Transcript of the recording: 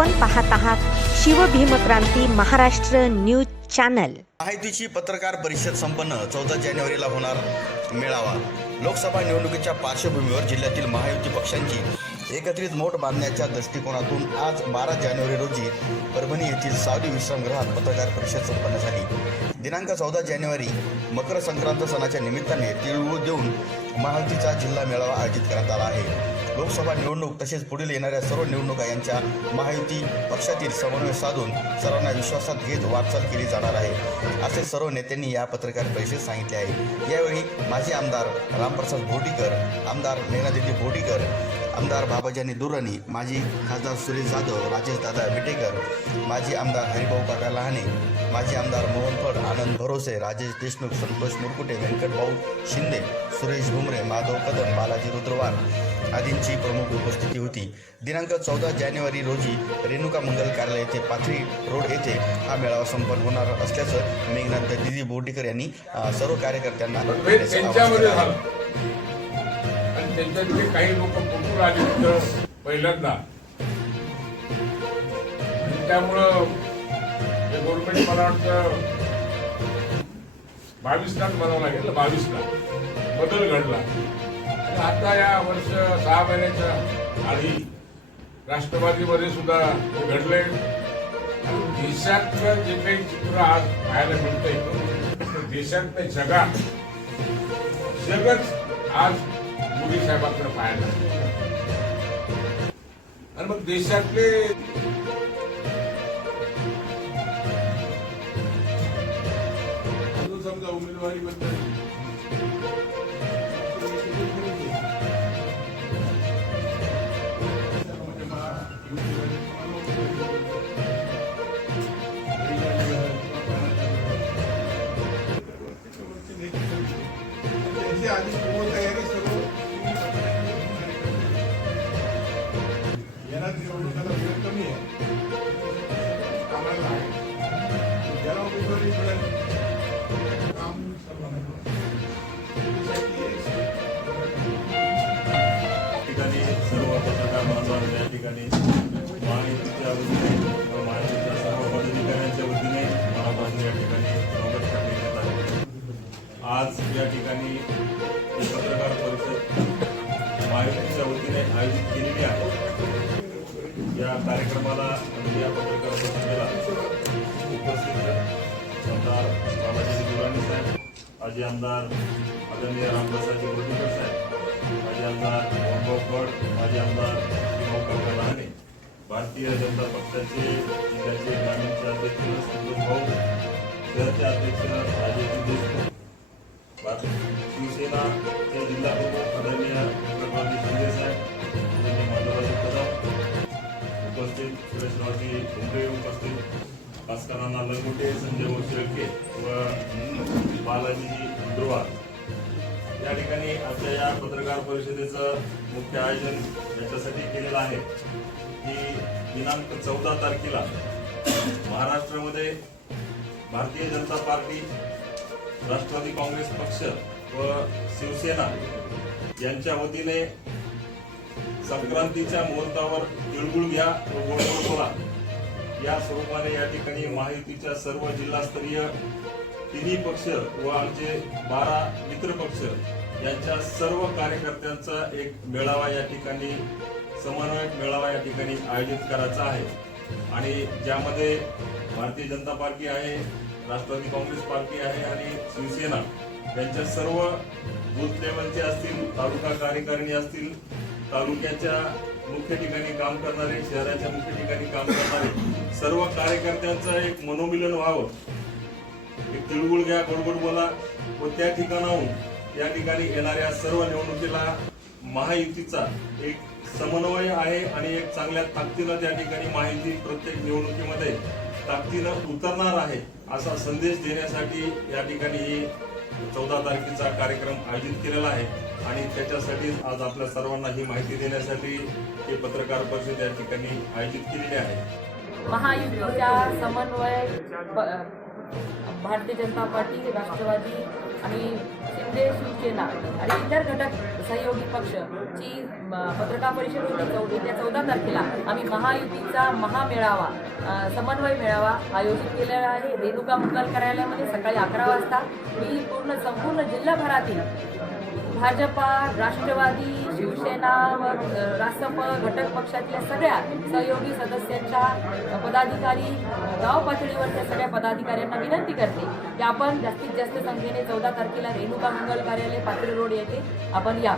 आपण पाहत आहात शिवभीमक्रांती महाराष्ट्र न्यूज चॅनल। माहितीची पत्रकार परिषद संपन्न 14 जानेवारीला होणार मेळावा। लोकसभा निवडणुकीच्या पार्श्वभूमीवर जिल्ह्यातील महायुती पक्षांची एकत्रित मोठ बांधण्याच्या दृष्टिकोनातून आज 12 जानेवारी रोजी परभणी येथील सावली विश्रामगृहात पत्रकार परिषद संपन्न झाली। दिनांक 14 जानेवारी मकर संक्रांत सणाच्या निमित्ताने तिळगुळ देऊन महायुतीचा जिल्हा मेळावा आयोजित करण्यात आला आहे। लोकसभा निवडणूक तसेच पुढील येणाऱ्या सर्व निवडणुका यांच्या महायुती पक्षातील समन्वय साधून सर्वांना विश्वासात घेत वाटचाल केली जाणार आहे, असे सर्व नेत्यांनी या पत्रकार परिषदेत सांगितले आहे। यावेळी माजी आमदार रामप्रसाद बोर्डीकर, आमदार मेघनादिदी बोर्डीकर, आमदार बाबाजानी दुर्राणी, माजी खासदार सुरेश जाधव, राजेश दादा विटेकर, माजी आमदार हरिभाऊ काका लहाने, माजी आमदार मोहन फड, आनंद भरोसे, राजेश देशमुख, संतोष मुरकुटे, व्यंकटभाऊ शिंदे, सुरेश भुमरे, माधव कदम, बालाजी रुद्रवार आदींची प्रमुख उपस्थिती होती। दिनांक 14 जानेवारी रोजी रेणुका मंगल कार्यालय येथे पाथरी रोड येथे हा मेळावा संपन्न होणार असल्याचं मेघनाथ दिदी बोर्डीकर यांनी सर्व कार्यकर्त्यांना आणि त्यांच्यातले काही लोक कुठून आले तिथं पहिल्यांदा, त्यामुळं हे गव्हर्नमेंट मला वाटतं 22लाच म्हणावं लागेल, 22ला बदल घडला। आणि आता या वर्ष 6 महिन्याच्या आधी राष्ट्रवादीमध्ये सुद्धा घडले। आणि देशातलं जे काही चित्र आज पाहायला मिळतंय, देशात नाही जगच आज मोदी साहेबांकडे पाहायला, आणि मग देशातले समजा उमेदवारीबद्दल आधी पूर्वतयारी सर्व येणार निवडणुकाला वेळ कमी आहे, आम्हाला आहे ज्याला उमेदवारी मिळेल काम सर्वांना ठिकाणी सर्व पत्रकार बांधवांच्या ठिकाणी महायुतीच्या वतीने व महायुतीच्या सर्व पदाधिकाऱ्यांच्या वतीने मनापासून या ठिकाणी स्वागत करण्यात आले। आज या ठिकाणी पत्रकार परिषद महायुतीच्या वतीने आयोजित केलेली आहे। या कार्यक्रमाला आणि या पत्रकार परिषदेला उपस्थित आमदार बाबाजी दुर्राणी साहेब, माजी आमदार आदरणीय रामप्रसाद बोर्डीकर साहेब, माजी आमदार मोहनभाऊ फड, माजी आमदार हरिभाऊ काका लहाने, भारतीय जनता पक्षाचे जिल्ह्याचे ग्रामीणचे अध्यक्ष संतोष भाऊ, शहरचे अध्यक्ष राजेश देशमुख, शिवसेनाचे जिल्हा प्रमुख आदरणीय व्यंकटभाऊ शिंदे साहेब, माधवराव कदम उपस्थित, सुरेशरावजी भुमरे उपस्थित, भास्करांना लंगोटे, संजय शेळके व बालाजी रुद्रवार। या ठिकाणी आजच्या या पत्रकार परिषदेचं मुख्य आयोजन याच्यासाठी केलेलं आहे की दिनांक 14 तारखेला महाराष्ट्रामध्ये भारतीय जनता पार्टी, राष्ट्रवादी काँग्रेस पक्ष व शिवसेना यांच्या वतीने संक्रांतीच्या मुहूर्तावर तिळगुळ घ्या व गोड गोड बोला या स्वरूपाने या ठिकाणी महायुतीच्या सर्व जिल्हास्तरीय तिन्ही पक्ष व आमचे 12 मित्र पक्ष यांच्या सर्व कार्यकर्त्यांचा एक मेळावा या ठिकाणी, समन्वयक मेळावा या ठिकाणी आयोजित करायचा आहे। आणि ज्यामध्ये भारतीय जनता पार्टी आहे, राष्ट्रवादी काँग्रेस पार्टी आहे आणि शिवसेना यांच्या सर्व बूथ लेवलचे असतील, तालुका कार्यकारिणी असतील, तालुक्याच्या मुख्य ठिकाणी काम करणारे, शहराच्या मुख्य ठिकाणी काम करणारे सर्व कार्यकर्त्यांचं एक मनोमिलन व्हावं, एक तिळगुळ घ्या, गोडगोड बोला व त्या ठिकाणाहून या ठिकाणी येणाऱ्या सर्व निवडणुकीला महायुतीचा एक समन्वय आहे आणि एक चांगल्या ताकदीनं त्या ठिकाणी महायुती प्रत्येक निवडणुकीमध्ये ताकदीनं उतरणार आहे असा संदेश देण्यासाठी या ठिकाणी 14 तारखेचा कार्यक्रम आयोजित केलेला आहे। आणि त्याच्यासाठी आज आपल्या सर्वांना ही माहिती देण्यासाठी हे पत्रकार परिषद या ठिकाणी आयोजित केलेली आहे। महायुतीच्या समन्वय भारतीय जनता पार्टी, राष्ट्रवादी आणि शिंदे शिवसेना आणि इतर घटक सहयोगी पक्षची पत्रकार परिषद होती येत्या 14 तारखेला आम्ही महायुतीचा महामेळावा समन्वय मेळावा आयोजित केलेला आहे रेणुका मंगल कार्यालयामध्ये सकाळी 11 वाजता. मी संपूर्ण जिल्हाभरातील भाजपा, राष्ट्रवादी, शिवसेना व रासप घटक पक्षातल्या सगळ्या सहयोगी सदस्यांच्या पदाधिकारी, गाव पातळीवरच्या सगळ्या पदाधिकाऱ्यांना विनंती करते की आपण जास्तीत जास्त संख्येने 14 तारखेला रेणुका मंगल कार्यालय पाथरी रोड येथे आपण या.